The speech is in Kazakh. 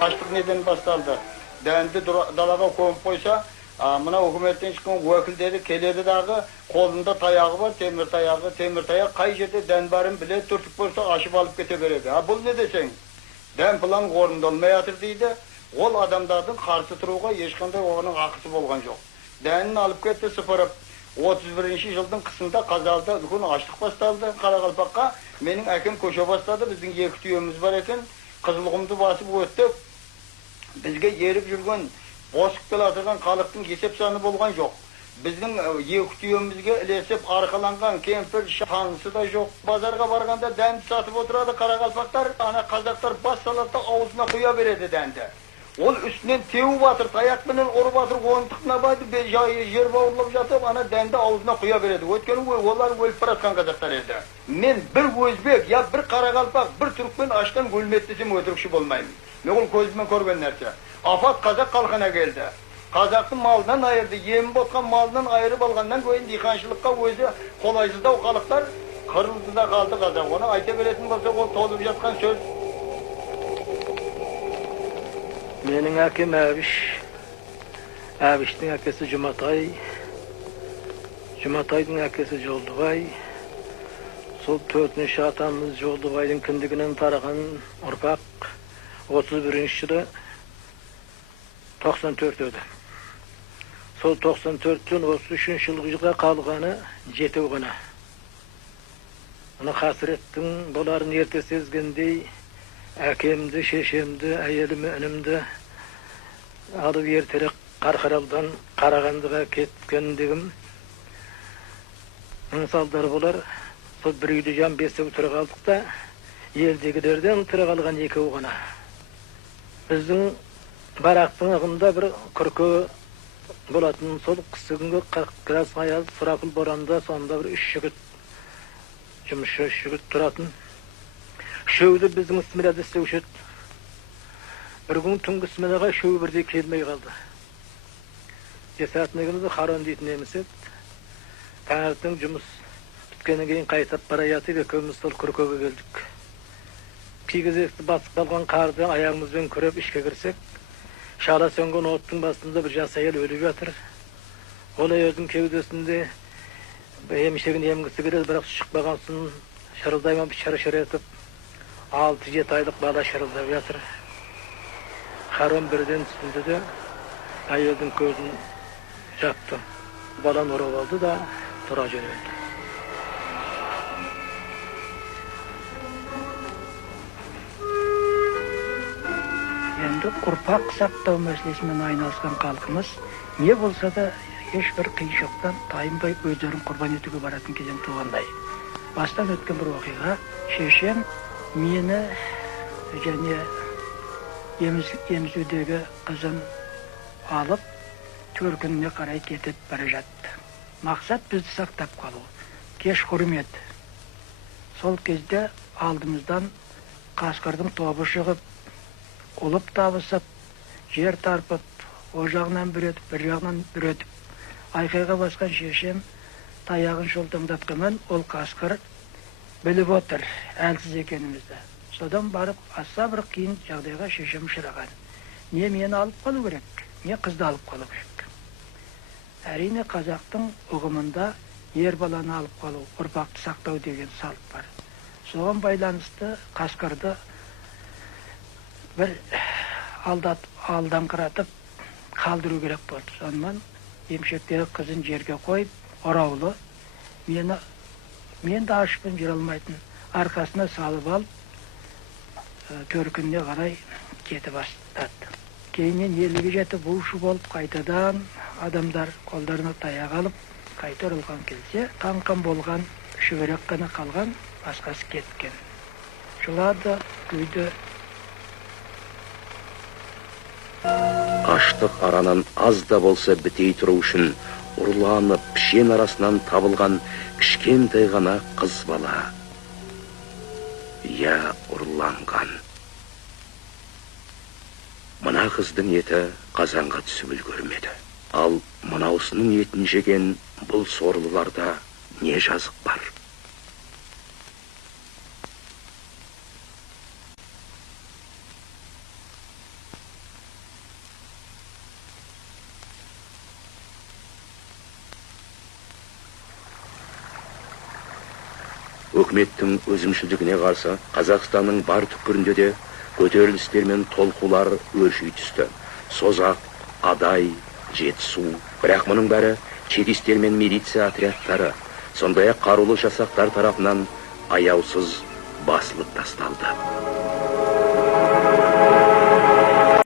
Taşlık neden başlandı? Dendi dalaga koyup koysa, mına hükümetten çıkan vakilleri keledi dağı, kolunda tayağı var, temir tayağı kay jede denbarın bile turtuk bolsa aşıp alıp kete beredi. Ha bu ne desen? Den plan orunda olmayatır deydi. Ol adamlardan karşı turuğa eşkanda onun akısı bolgan yok. Denin alıp ketdi sıfırıp 31-ci yılın kısımda kazalda bugün açlık başladı Karakalpakka. Menin akim koşa başladı. Bizim iki tüyümüz var eken Kızılgumdu basıp öttük. Bizge yerip жүрген босықпен атырған халықтың есеп саны болған жоқ. Біздің екі түйемізге ілесіп арқаланған кемпір шансы да жоқ. Базарға барғанда дәнді сатып отырады қарақалпақтар, ана қазақтар бас салады да аузына құя береді дәнді. Ол үстінен теуіп атыр, таяқпенен ұрып атыр, онтықна байды, жер бауырлап жатып, ана дәнді аузына құя береді. Өйткені олар өліп баратқан қазақтар еді. Мен бір өзбек, я бір қарақалпақ, бір түрікпен аштан өлметтесем өтірікші болмаймын. Мен ол көзімен көрген нәрсе. Afat қазақ қалқана келді. Қазақтың малынан айырды, емін ботқан малынан айырып алғаннан кейін диқаншылыққа өзі қолайсыздау халықтар қырылды да қалды қазақ. Оны айта беретін болса, ол толып жатқан сөз. Менің әкем Әбіш. Әбіштің әкесі Жұматай. Жұматайдың әкесі Жолдыбай. Сол төртінші атамыз Жолдыбайдың кіндігінен тараған ұрпақ 31-ші жылы 94 ödü. Sol 94'tün 33 yılga kalğanı 7 gına. Onu hasrettin buların erte sezgendey akemdi, şeşemdi, ayelimdi, önümdi alıp erterek Qarqaraldan Qaragandыga ketkendigim. Misallar bular. Sol bir uyda jan 5 otura kaldık da yerdegilerden otura kalgan 2 gına. Bizдің Baraqtın ağında bir kırkı bolatın sol kısıgınғы 40 gras ayaz sırapıl boranda sonunda bir 3 jigit jumuşu 3 jigit turatın. Şöwdi bizдің ismilerde sevşet. Bir gün tüng ismilega şöw birde kelmey kaldı. Cesatnigimizni Haron deytin emiset. Tаңертең жұмыс bitkenden keyin qaytap barayatып ekövümüz sol kırköge geldik. Kigizekti basıp kalgan kardı ayağımızdan körep işe girsek. Şala söngen ottun bastığında bir jas ayal ölüp yatır. Olay özün kevdesinde hemşegin emgisi girer, birak çıkmagansın şarıldayman bir şarı etip 6-7 aylık bala şarıldayıp yatır. Haron birden üstünde de ayalın gözün jaktı. Balan orab aldı da tura jöneldi. Endi ұрпақ сақтау мәселесімен айналысқан халқымыз не болса да ешбір қиыншылықтан тайынбай өздерін құрбан етуге баратын кезең туғандай. Бастан өткен бір оқиға, шешем мені және емізудегі қызын алып төркініне қарай кетіп бара жатты. Мақсат бізді сақтап қалу. Кеш құрмет. Сол кезде алдымыздан Қасқырдың тобы шығып, Olup табысып, жер тарпып, о жағынан бір өтіп, бір жағынан бір өтіп, айқайға басқан шешем таяғын шолтаңдатқанмен ол Қасқыр біліп отыр әлсіз екенімізді. Содан барып, аса бір қиын жағдайға шешем ұшыраған. Не мені алып қалу керек, не қызды алып қалу керек. Әрине қазақтың ұғымында ер баланы алып қалу, ұрпақты сақтау деген салт бар. Соған байланысты Қасқырды bir aldаңқыратып қалдыру керек болды. Сонымен емшектері қызын жерге қойып, ораулы, мен де ашпен жүре алмайтын арқасына салып алып, төркініне қарай кетіп бастады. Кейіннен еліге жетіп бушы болып қайтадан адамдар қолдарына таяқ алып, қайта оралған келсе, қаңқан болған, шүберек қана қалған, басқасы кеткен. Жылады, күйді. Аштық аранан аз да болса бітей тұру үшін ұрланып пішен арасынан табылған кішкентай ғана қыз бала. Я ұрланған. Мына қыздың еті қазанға түсіп үлгермеді. Ал мынаусының етін жеген бұл сорлыларда не жазық бар? Өкметтің өзімшілдігіне қарсы Қазақстанның бар түкпірінде де көтерілістер мен толқулар өрши түсті. Созақ, Адай, Жетісу. Бірақ мұның бәрі чекистер мен милиция отрядтары, сондай-ақ қарулы жасақтар тарапынан аяусыз басылып тасталды.